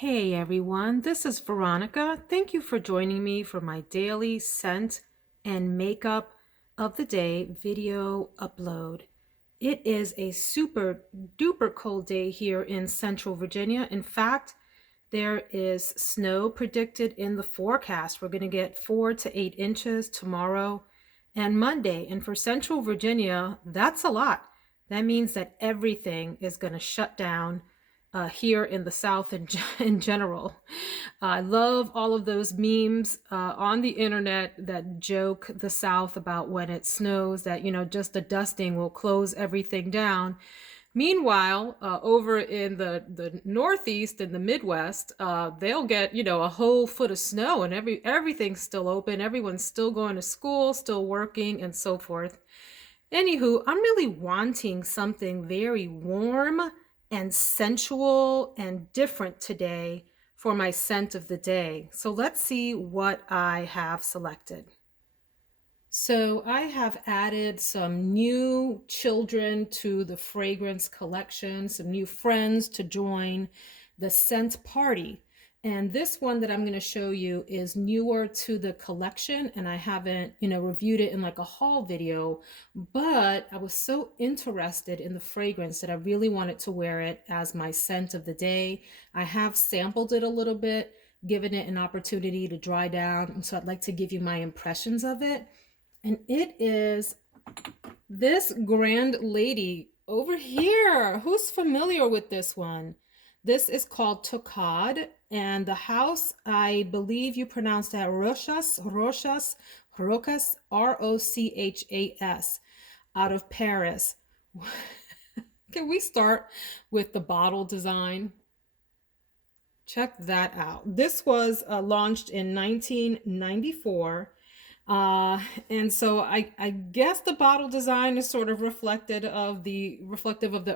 Hey everyone, this is Veronica. Thank you for joining me for my daily scent and makeup of the day video upload. It is a super duper cold day here in Central Virginia. In fact, there is snow predicted in the forecast. We're going to get 4 to 8 inches tomorrow and Monday. And for Central Virginia, that's a lot. That means that everything is going to shut down here in the South in general. I love all of those memes on the internet that joke the South about when it snows, that, just a dusting will close everything down. Meanwhile, over in the Northeast and the Midwest, they'll get, a whole foot of snow and everything's still open. Everyone's still going to school, still working, and so forth. Anywho, I'm really wanting something very warm and sensual and different today for my scent of the day. So let's see what I have selected. So I have added some new children to the fragrance collection, some new friends to join the scent party. And this one that I'm going to show you is newer to the collection, and I haven't, reviewed it in like a haul video, but I was so interested in the fragrance that I really wanted to wear it as my scent of the day. I have sampled it a little bit, given it an opportunity to dry down, and so I'd like to give you my impressions of it. And it is this grand lady over here. Who's familiar with this one? This is called Tocade, and the house, I believe you pronounce that Rochas, Rochas, out of Paris. Can we start with the bottle design? Check that out. This was launched in 1994. And so I guess the bottle design is sort of reflective of the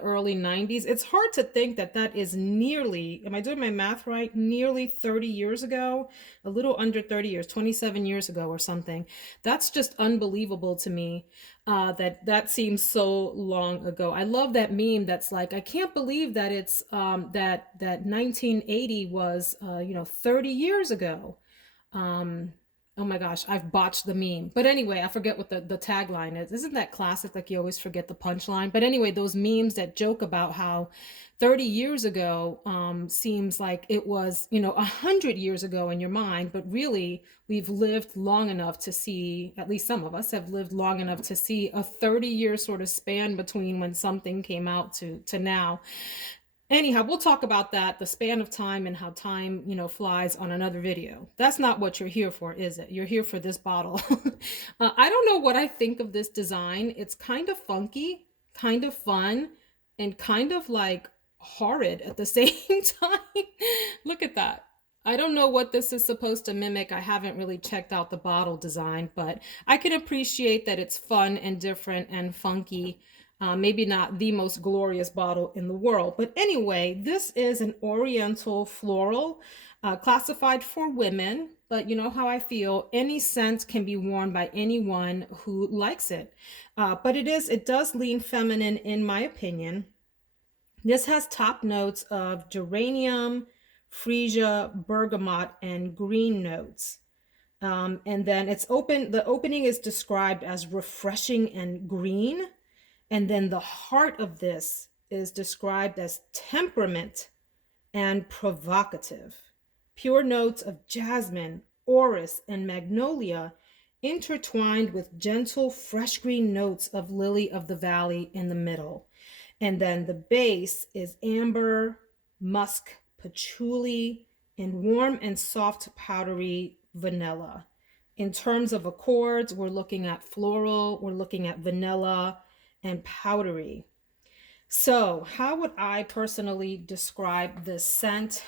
early 90s. It's hard to think that that is nearly, am I doing my math right? Nearly 30 years ago, a little under 30 years, 27 years ago or something. That's just unbelievable to me. That seems so long ago. I love that meme that's like, I can't believe that it's that 1980 was 30 years ago. Oh my gosh, I've botched the meme. But anyway, I forget what the tagline is. Isn't that classic? Like you always forget the punchline. But anyway, those memes that joke about how 30 years ago seems like it was, 100 years ago in your mind. But really, we've lived long enough to see, at least some of us have lived long enough to see a 30-year sort of span between when something came out to now. Anyhow, we'll talk about that, the span of time and how time, flies on another video. That's not what you're here for, is it? You're here for this bottle. I don't know what I think of this design. It's kind of funky, kind of fun, and kind of like horrid at the same time. Look at that. I don't know what this is supposed to mimic. I haven't really checked out the bottle design, but I can appreciate that it's fun and different and funky. Maybe not the most glorious bottle in the world. But anyway, this is an oriental floral, classified for women. But you know how I feel. Any scent can be worn by anyone who likes it. But it does lean feminine in my opinion. This has top notes of geranium, freesia, bergamot, and green notes. And then the opening is described as refreshing and green. And then the heart of this is described as temperament and provocative. Pure notes of jasmine, orris, and magnolia intertwined with gentle, fresh green notes of lily of the valley in the middle. And then the base is amber, musk, patchouli, and warm and soft powdery vanilla. In terms of accords, we're looking at floral, we're looking at vanilla, and powdery. So how would I personally describe this scent?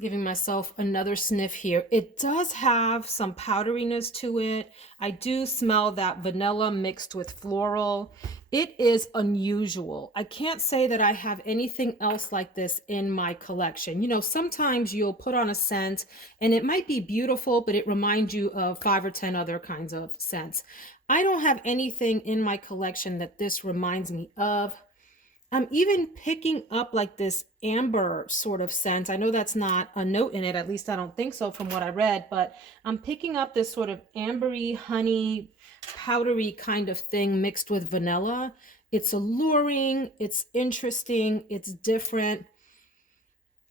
Giving myself another sniff here. It does have some powderiness to it. I do smell that vanilla mixed with floral. It is unusual. I can't say that I have anything else like this in my collection. Sometimes you'll put on a scent and it might be beautiful, but it reminds you of 5 or 10 other kinds of scents. I don't have anything in my collection that this reminds me of. I'm even picking up like this amber sort of scent. I know that's not a note in it, at least I don't think so from what I read, but I'm picking up this sort of ambery, honey, powdery kind of thing mixed with vanilla. It's alluring, it's interesting, it's different.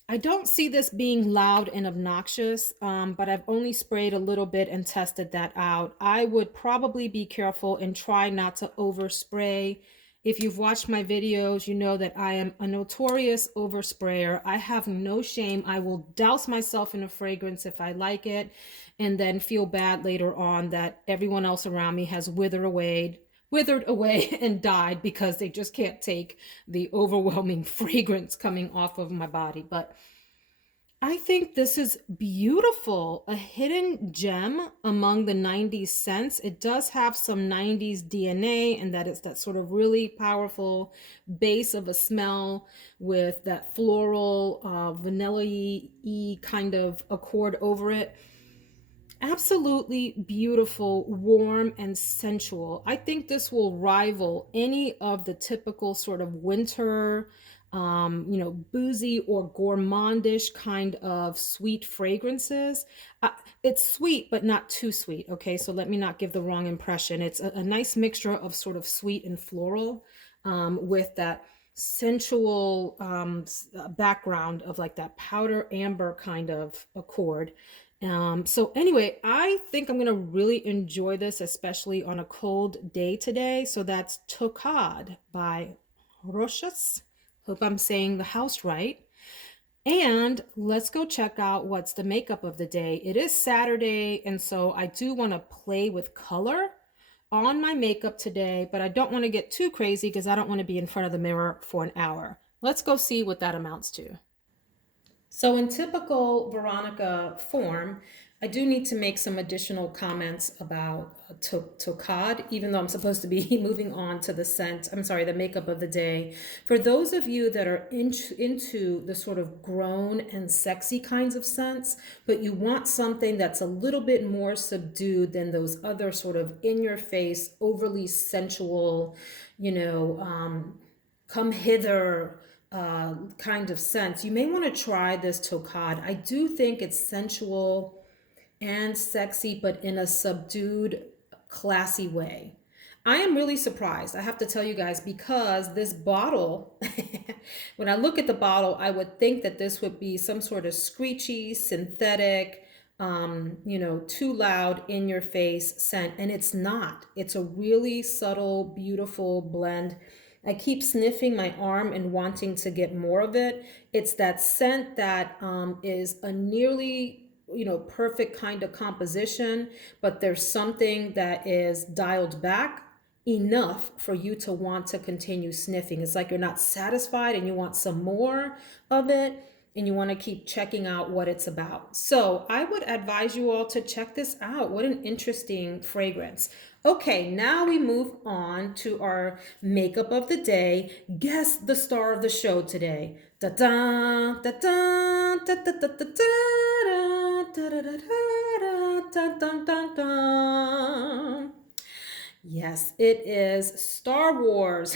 I don't see this being loud and obnoxious, but I've only sprayed a little bit and tested that out. I would probably be careful and try not to overspray. If you've watched my videos, you know that I am a notorious oversprayer. I have no shame. I will douse myself in a fragrance if I like it, and then feel bad later on that everyone else around me has withered away and died because they just can't take the overwhelming fragrance coming off of my body. But I think this is beautiful, a hidden gem among the 90s scents. It does have some 90s DNA, and that is that sort of really powerful base of a smell with that floral, vanilla-y kind of accord over it. Absolutely beautiful, warm, and sensual. I think this will rival any of the typical sort of winter, boozy or gourmandish kind of sweet fragrances. It's sweet, but not too sweet. Okay, so let me not give the wrong impression. It's a nice mixture of sort of sweet and floral, with that sensual background of like that powder amber kind of accord. So anyway, I think I'm gonna really enjoy this, especially on a cold day today. So that's Tocade by Rochas. Hope I'm saying the house right. And let's go check out what's the makeup of the day. It is Saturday, and so I do want to play with color on my makeup today, but I don't want to get too crazy because I don't want to be in front of the mirror for an hour. Let's go see what that amounts to. So in typical Veronica form, I do need to make some additional comments about Tocade, even though I'm supposed to be moving on to the makeup of the day. For those of you that are into the sort of grown and sexy kinds of scents, but you want something that's a little bit more subdued than those other sort of in your face, overly sensual, come hither kind of scents, you may want to try this Tocade. I do think it's sensual and sexy, but in a subdued, classy way. I am really surprised, I have to tell you guys, because this bottle, when I look at the bottle, I would think that this would be some sort of screechy, synthetic, too loud, in your face scent. And it's not. It's a really subtle, beautiful blend. I keep sniffing my arm and wanting to get more of it. It's that scent that is a nearly perfect kind of composition, but there's something that is dialed back enough for you to want to continue sniffing. It's like you're not satisfied and you want some more of it, and you want to keep checking out what it's about. So I would advise you all to check this out. What an interesting fragrance. Okay, now we move on to our makeup of the day. Guess the star of the show today. Da da da da da da da da da da da da da da. Yes, it is Star Wars.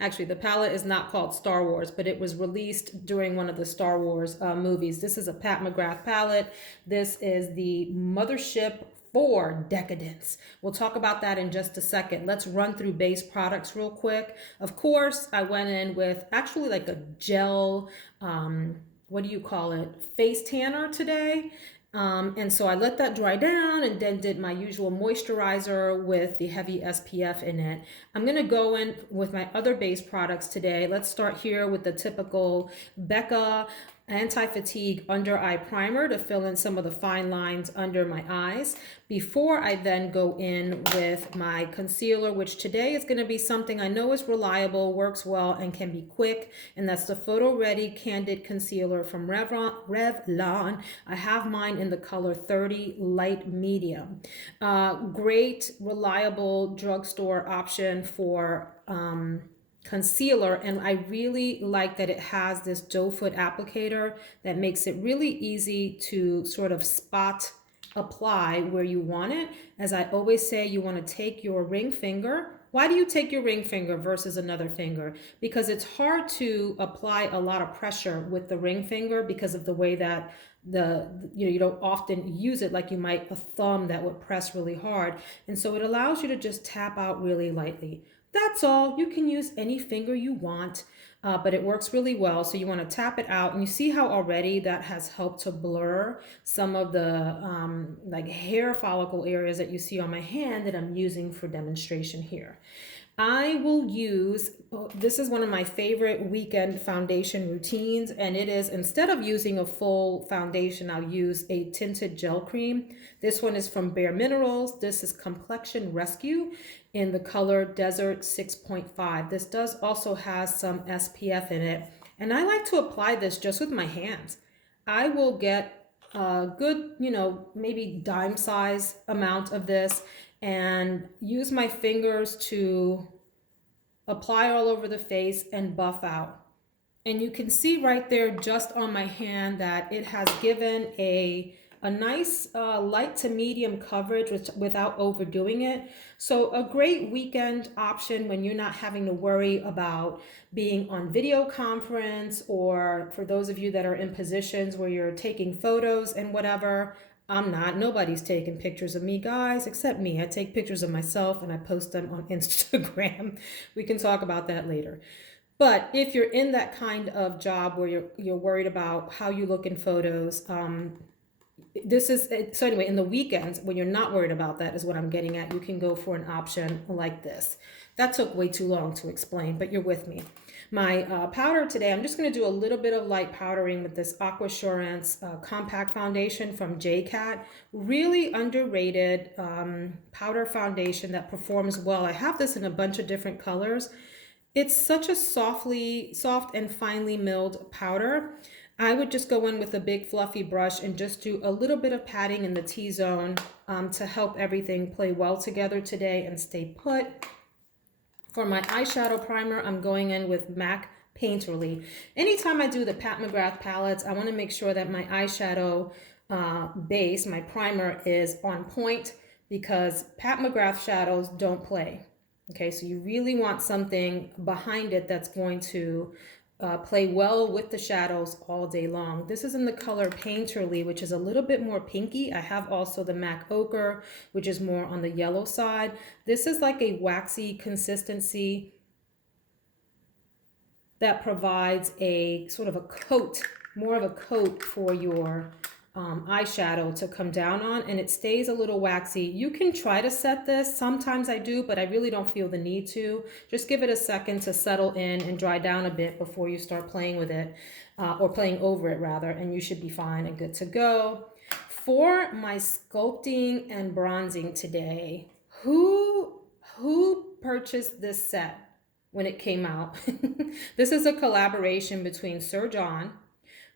Actually, the palette is not called Star Wars, but it was released during one of the Star Wars movies. This is a Mcgrath palette. This is the Mothership for Decadence. We'll talk about that in just a second. Let's run through base products real quick. Of course, I went in with actually like a gel, what do you call it, face tanner today. And so I let that dry down and then did my usual moisturizer with the heavy SPF in it. I'm going to go in with my other base products today. Let's start here with the typical Becca anti-fatigue under eye primer to fill in some of the fine lines under my eyes before I then go in with my concealer, which today is going to be something I know is reliable, works well, and can be quick, and that's the Photo Ready Candid Concealer from Revlon. I have mine in the color 30 light medium. Great, reliable drugstore option for concealer, and I really like that it has this doe foot applicator that makes it really easy to sort of spot apply where you want it. As I always say, you want to take your ring finger Why do you take your ring finger versus another finger? Because it's hard to apply a lot of pressure with the ring finger because of the way that you don't often use it like you might a thumb that would press really hard. And so it allows you to just tap out really lightly. That's all. You can use any finger you want, but it works really well. So you want to tap it out, and you see how already that has helped to blur some of the like hair follicle areas that you see on my hand that I'm using for demonstration here. I will use, this is one of my favorite weekend foundation routines, and it is, instead of using a full foundation, I'll use a tinted gel cream. This one is from Bare Minerals. This is Complexion Rescue in the color Desert 6.5. This does also has some SPF in it, and I like to apply this just with my hands. I will get a good, maybe dime size amount of this and use my fingers to apply all over the face and buff out. And you can see right there just on my hand that it has given a nice light to medium coverage without overdoing it. So a great weekend option when you're not having to worry about being on video conference, or for those of you that are in positions where you're taking photos and whatever. I'm not. Nobody's taking pictures of me, guys, except me. I take pictures of myself and I post them on Instagram. We can talk about that later. But if you're in that kind of job where you're worried about how you look in photos, this is so anyway, in the weekends when you're not worried about that is what I'm getting at. You can go for an option like this. That took way too long to explain, but you're with me. My powder today, I'm just going to do a little bit of light powdering with this Aquasurance compact foundation from JCat. Really underrated powder foundation that performs well. I have this in a bunch of different colors. It's such a soft and finely milled powder. I would just go in with a big fluffy brush and just do a little bit of patting in the T-zone to help everything play well together today and stay put. For my eyeshadow primer, I'm going in with MAC Painterly. Anytime I do the Mcgrath Palettes, I want to make sure that my eyeshadow base, my primer, is on point, because Mcgrath shadows don't play. Okay, so you really want something behind it that's going to play well with the shadows all day long. This is in the color Painterly, which is a little bit more pinky. I have also the MAC Ochre, which is more on the yellow side. This is like a waxy consistency that provides a sort of a coat, more of a coat for your eyeshadow to come down on, and it stays a little waxy. You can try to set this. Sometimes I do, but I really don't feel the need to. Just give it a second to settle in and dry down a bit before you start playing with it, or playing over it rather, and you should be fine and good to go. For my sculpting and bronzing today, who purchased this set when it came out? This is a collaboration between Sir John,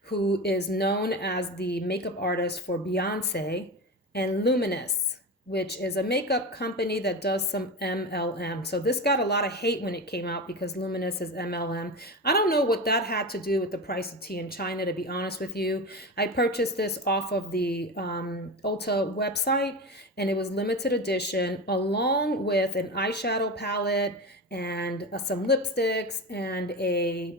who is known as the makeup artist for Beyonce, and Luminous, which is a makeup company that does some MLM. So this got a lot of hate when it came out because Luminous is MLM. I don't know what that had to do with the price of tea in China, to be honest with you. I purchased this off of the Ulta website, and it was limited edition, along with an eyeshadow palette and some lipsticks and a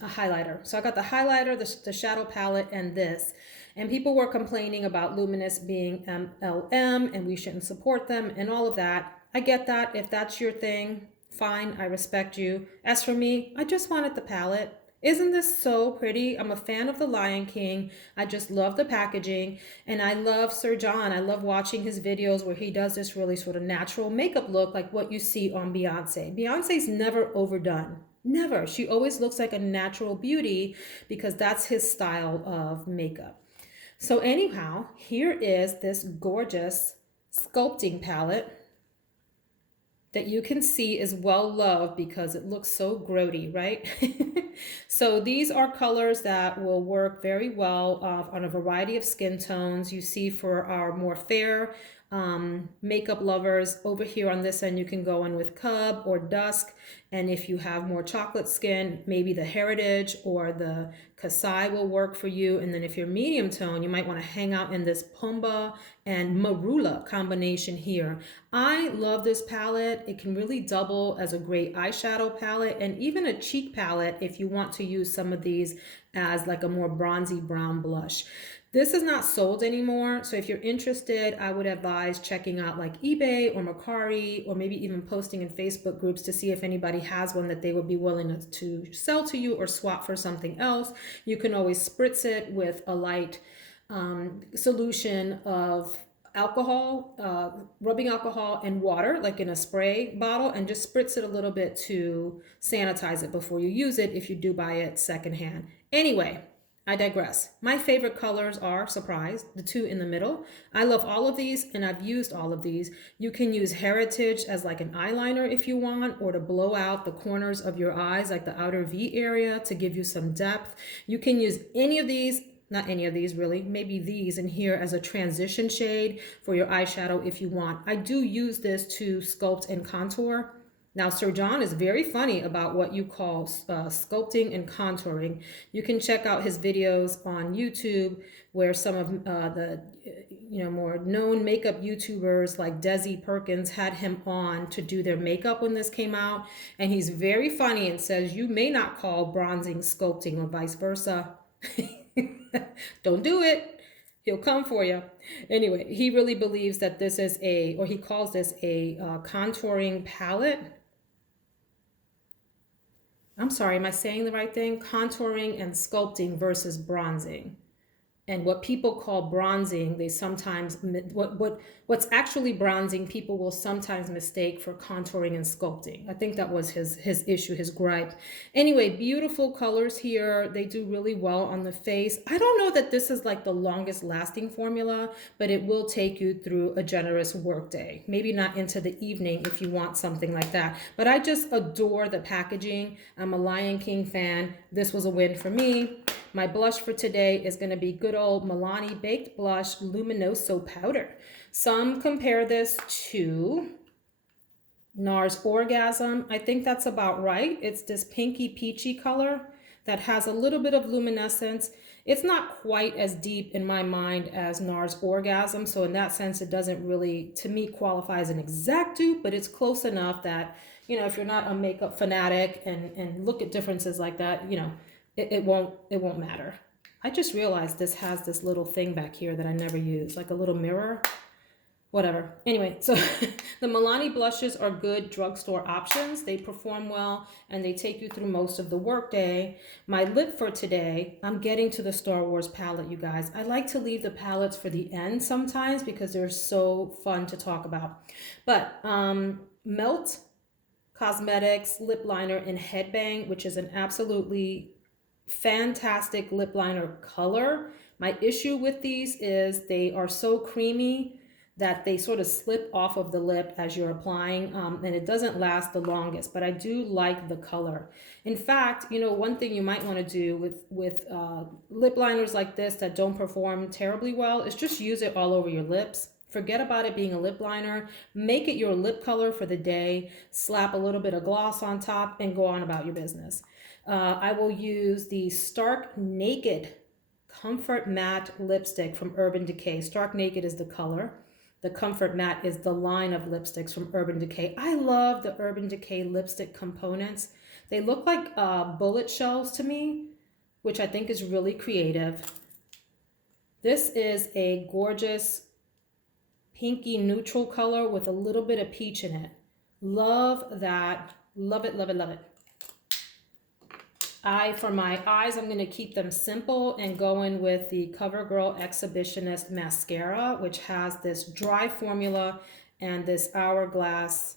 highlighter. So I got the highlighter, the shadow palette, and this. And people were complaining about Luminous being MLM and we shouldn't support them and all of that. I get that. If that's your thing, fine, I respect you. As for me, I just wanted the palette. Isn't this so pretty? I'm a fan of The Lion King. I just love the packaging, and I love Sir John. I love watching his videos where he does this really sort of natural makeup look like what you see on Beyonce. Beyonce's never overdone. Never. She always looks like a natural beauty because that's his style of makeup. So anyhow, here is this gorgeous sculpting palette that you can see is well loved because it looks so grody, right? So these are colors that will work very well on a variety of skin tones. You see, for our more fair makeup lovers, over here on this end, you can go in with Cub or Dusk. And if you have more chocolate skin, maybe the Heritage or the Kasai will work for you. And then if you're medium tone, you might want to hang out in this Pumba and Marula combination here. I love this palette. It can really double as a great eyeshadow palette and even a cheek palette if you want to use some of these as like a more bronzy brown blush. This is not sold anymore, so if you're interested, I would advise checking out like eBay or Mercari, or maybe even posting in Facebook groups to see if anybody has one that they would be willing to sell to you or swap for something else. You can always spritz it with a light solution of alcohol, rubbing alcohol and water, like in a spray bottle, and just spritz it a little bit to sanitize it before you use it if you do buy it secondhand. Anyway, I digress. My favorite colors are, surprise, the two in the middle. I love all of these and I've used all of these. You can use Heritage as like an eyeliner if you want, or to blow out the corners of your eyes, like the outer V area, to give you some depth. You can use any of these, not any of these really, maybe these in here as a transition shade for your eyeshadow if you want. I do use this to sculpt and contour. Now, Sir John is very funny about what you call sculpting and contouring. You can check out his videos on YouTube where some of the more known makeup YouTubers like Desi Perkins had him on to do their makeup when this came out. And he's very funny and says, you may not call bronzing sculpting or vice versa. Don't do it. He'll come for you. Anyway, he really believes that this is he calls this a contouring palette. I'm sorry, am I saying the right thing? Contouring and sculpting versus bronzing. And what people call bronzing, they sometimes, what's actually bronzing, people will sometimes mistake for contouring and sculpting. I think that was his issue, his gripe. Anyway, beautiful colors here. They do really well on the face. I don't know that this is like the longest lasting formula, but it will take you through a generous work day. Maybe not into the evening if you want something like that. But I just adore the packaging. I'm a Lion King fan. This was a win for me. My blush for today is going to be good old Milani Baked Blush Luminoso Powder. Some compare this to NARS Orgasm. I think that's about right. It's this pinky peachy color that has a little bit of luminescence. It's not quite as deep in my mind as NARS Orgasm, so in that sense, it doesn't really, to me, qualify as an exact dupe, but it's close enough that, if you're not a makeup fanatic and look at differences like that, it won't matter. I just realized this has this little thing back here that I never use, like a little mirror, whatever. Anyway, so the Milani blushes are good drugstore options. They perform well and they take you through most of the workday. My lip for today, I'm getting to the Star Wars palette, you guys. I like to leave the palettes for the end sometimes because they're so fun to talk about. But Melt Cosmetics lip liner in Headbang, which is an absolutely fantastic lip liner color. My issue with these is they are so creamy that they sort of slip off of the lip as you're applying, and it doesn't last the longest, but I do like the color. In fact, one thing you might want to do with lip liners like this that don't perform terribly well is just use it all over your lips. Forget about it being a lip liner. Make it your lip color for the day. Slap a little bit of gloss on top and go on about your business. I will use the Stark Naked Comfort Matte Lipstick from Urban Decay. Stark Naked is the color. The Comfort Matte is the line of lipsticks from Urban Decay. I love the Urban Decay lipstick components. They look like bullet shells to me, which I think is really creative. This is a gorgeous pinky neutral color with a little bit of peach in it. Love that. Love it, love it, love it. For my eyes, I'm going to keep them simple and go in with the CoverGirl Exhibitionist Mascara, which has this dry formula and this hourglass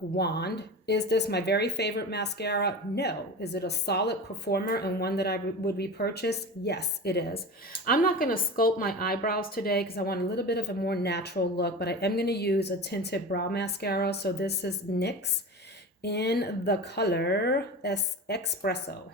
wand. Is this my very favorite mascara? No. Is it a solid performer and one that I would repurchase? Yes, it is. I'm not going to sculpt my eyebrows today because I want a little bit of a more natural look, but I am going to use a tinted brow mascara. So this is NYX in the color Espresso.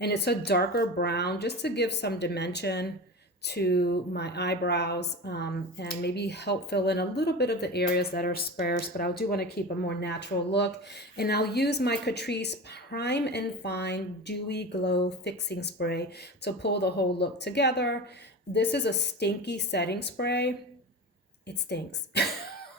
And it's a darker brown just to give some dimension to my eyebrows, and maybe help fill in a little bit of the areas that are sparse, but I do want to keep a more natural look. And I'll use my Catrice Prime and Fine Dewy Glow Fixing Spray to pull the whole look together. This is a stinky setting spray. It stinks.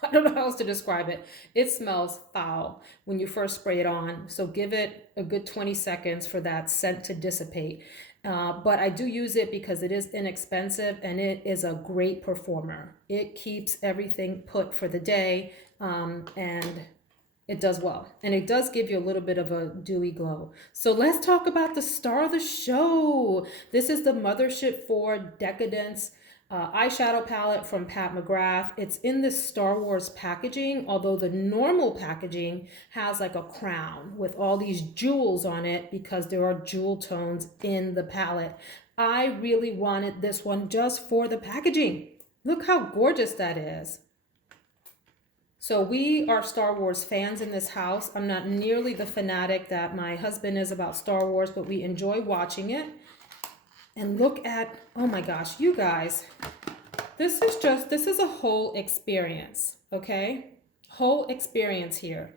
I don't know how else to describe it. It smells foul when you first spray it on. So give it a good 20 seconds for that scent to dissipate. But I do use it because it is inexpensive and it is a great performer. It keeps everything put for the day, and it does well. And it does give you a little bit of a dewy glow. So let's talk about the star of the show. This is the Mothership 4 Decadence eyeshadow palette from Pat McGrath. It's in this Star Wars packaging, although the normal packaging has like a crown with all these jewels on it because there are jewel tones in the palette. I really wanted this one just for the packaging. Look how gorgeous that is. So we are Star Wars fans in this house. I'm not nearly the fanatic that my husband is about Star Wars, but we enjoy watching it. And look at, oh my gosh, you guys, this is a whole experience, okay? Whole experience here.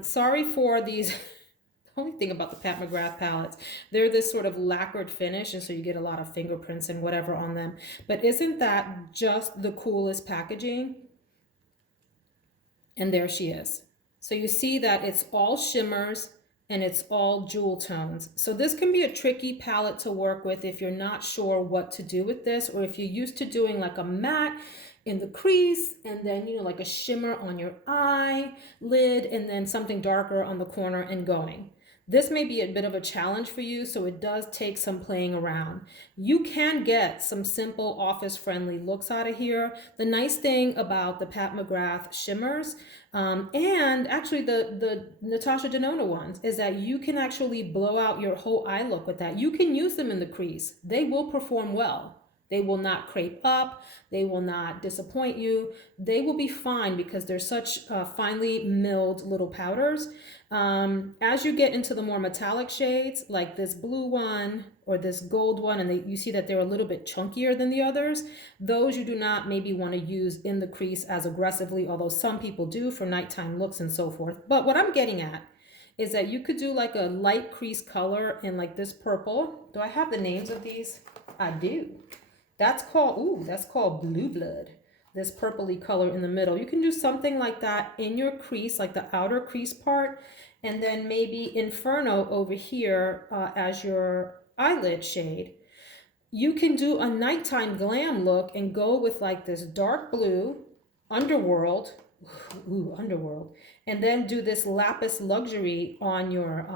Sorry for these, the only thing about the Pat McGrath palettes, they're this sort of lacquered finish, and so you get a lot of fingerprints and whatever on them. But isn't that just the coolest packaging? And there she is. So you see that it's all shimmers, and it's all jewel tones. So this can be a tricky palette to work with if you're not sure what to do with this, or if you're used to doing like a matte in the crease and then, you know, like a shimmer on your eyelid and then something darker on the corner and going. This may be a bit of a challenge for you, so it does take some playing around. You can get some simple office-friendly looks out of here. The nice thing about the Pat McGrath shimmers, and actually the Natasha Denona ones, is that you can actually blow out your whole eye look with that. You can use them in the crease. They will perform well. They will not crepe up. They will not disappoint you. They will be fine because they're such finely milled little powders. As you get into the more metallic shades, like this blue one or this gold one, and you see that they're a little bit chunkier than the others, those you do not maybe want to use in the crease as aggressively, although some people do for nighttime looks and so forth. But what I'm getting at is that you could do like a light crease color in like this purple. Do I have the names of these? I do. That's called Blue Blood. This purpley color in the middle. You can do something like that in your crease, like the outer crease part, and then maybe Inferno over here as your eyelid shade. You can do a nighttime glam look and go with like this dark blue, Underworld, and then do this Lapis Luxury on your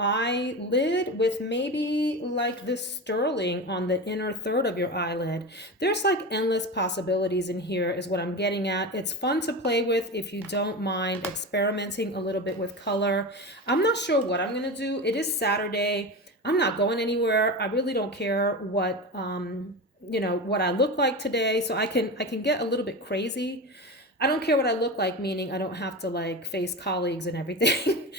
eyelid with maybe like this sterling on the inner third of your eyelid. There's like endless possibilities in here is what I'm getting at. It's fun to play with if you don't mind experimenting a little bit with color. I'm not sure what I'm gonna do. It is Saturday. I'm not going anywhere. I really don't care what what I look like today. So I can get a little bit crazy. I don't care what I look like, meaning I don't have to like face colleagues and everything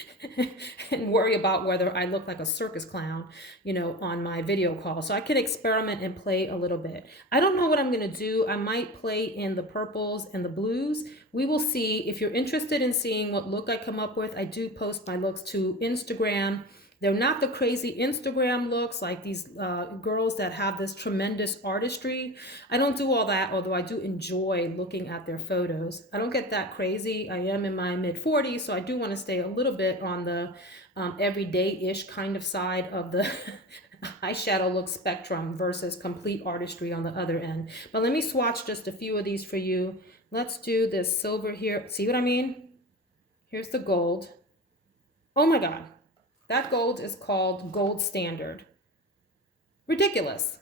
and worry about whether I look like a circus clown, on my video call. So I can experiment and play a little bit. I don't know what I'm going to do. I might play in the purples and the blues. We will see. If you're interested in seeing what look I come up with, I do post my looks to Instagram. They're not the crazy Instagram looks like these girls that have this tremendous artistry. I don't do all that, although I do enjoy looking at their photos. I don't get that crazy. I am in my mid-40s, so I do want to stay a little bit on the everyday-ish kind of side of the eyeshadow look spectrum versus complete artistry on the other end. But let me swatch just a few of these for you. Let's do this silver here. See what I mean? Here's the gold. Oh my God. That gold is called Gold Standard. Ridiculous.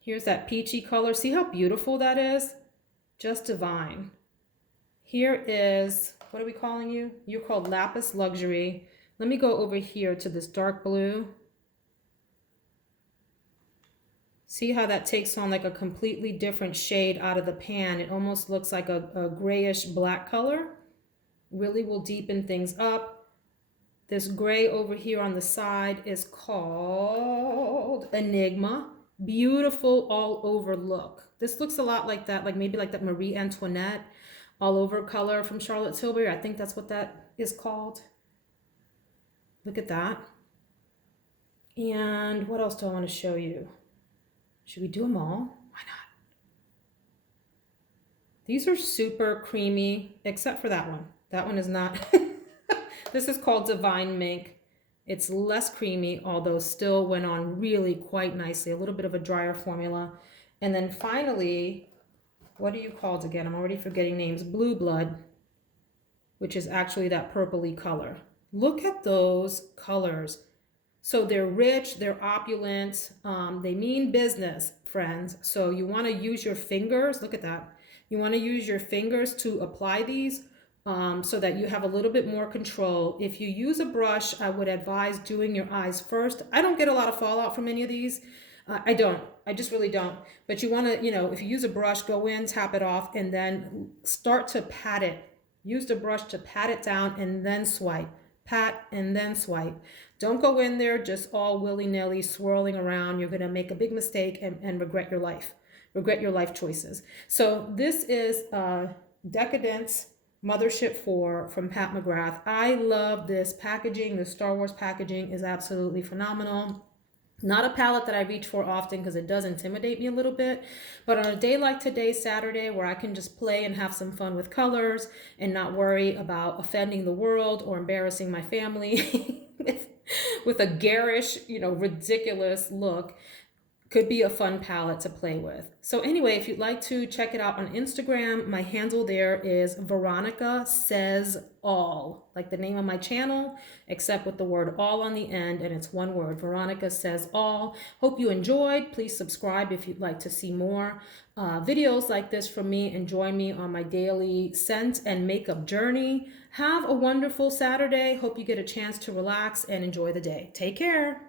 Here's that peachy color. See how beautiful that is? Just divine. Here is, what are we calling you? You're called Lapis Luxury. Let me go over here to this dark blue. See how that takes on like a completely different shade out of the pan. It almost looks like a grayish black color. Really will deepen things up. This gray over here on the side is called Enigma. Beautiful all over look. This looks a lot like that, like maybe like that Marie Antoinette all over color from Charlotte Tilbury. I think that's what that is called. Look at that. And what else do I want to show you? Should we do them all? Why not? These are super creamy, except for that one. That one is not. This is called Divine Mink. It's less creamy, although still went on really quite nicely. A little bit of a drier formula. And then finally, what are you called again? I'm already forgetting names. Blue Blood, which is actually that purpley color. Look at those colors. So they're rich, they're opulent, they mean business, friends. So you want to use your fingers. Look at that. You want to use your fingers to apply these so that you have a little bit more control. If you use a brush, I would advise doing your eyes first. I don't get a lot of fallout from any of these. I don't. I just really don't. But you want to, you know, if you use a brush, go in, tap it off, and then start to pat it. Use the brush to pat it down and then swipe. Pat and then swipe. Don't go in there just all willy-nilly swirling around. You're going to make a big mistake and regret your life. Regret your life choices. So this is Decadence Mothership 4 from Pat McGrath. I love this packaging. The Star Wars packaging is absolutely phenomenal. Not a palette that I reach for often because it does intimidate me a little bit. But on a day like today, Saturday, where I can just play and have some fun with colors and not worry about offending the world or embarrassing my family with a garish, you know, ridiculous look, could be a fun palette to play with. So anyway, if you'd like to check it out on Instagram, my handle there is Veronica Says All, like the name of my channel, except with the word all on the end, and it's one word, Veronica Says All. Hope you enjoyed. Please subscribe if you'd like to see more videos like this from me, and join me on my daily scent and makeup journey. Have a wonderful Saturday. Hope you get a chance to relax and enjoy the day. Take care.